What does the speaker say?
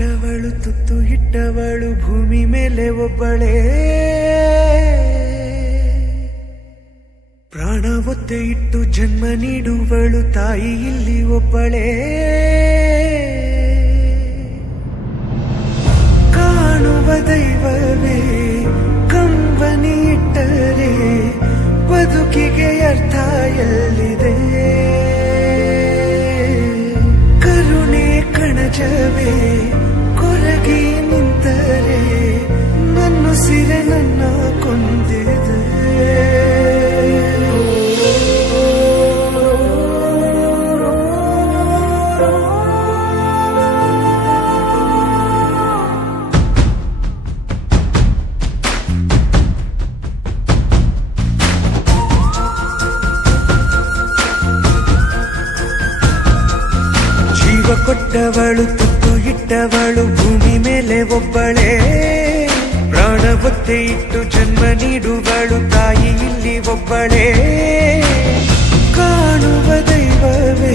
ಕೊಟ್ಟವಳು ತುತ್ತು ಇಟ್ಟವಳು ಭೂಮಿ ಮೇಲೆ ಒಬ್ಬಳೇ, ಪ್ರಾಣ ಒತ್ತೆ ಇಟ್ಟು ಜನ್ಮ ನೀಡುವಳು ತಾಯಿ ಇಲ್ಲಿ ಒಬ್ಬಳೇ. ಕಾಣುವ ದೈವವೇ ಕಂಬನಿ ಇಟ್ಟರೆ ಬದುಕಿಗೆ ಅರ್ಥ ಎಲ್ಲಿದೆ. ಕರುಣೆ ಕಣಜವೇ ಕೊರಗಿ ನಿಂತರೆ ನನ್ನುಸಿರೆ ನನ್ನ ಕೊಂದಿದೆ. ಕೊಟ್ಟವಳು ತುತ್ತು ಇಟ್ಟವಳು ಭೂಮಿ ಮೇಲೆ ಒಬ್ಬಳೇ, ಪ್ರಾಣ ಒತ್ತೆ ಇಟ್ಟು ಜನ್ಮ ನೀಡುವಳು ತಾಯಿ ಇಲ್ಲಿ ಒಬ್ಬಳೇ. ಕಾಣುವ ದೈವವೇ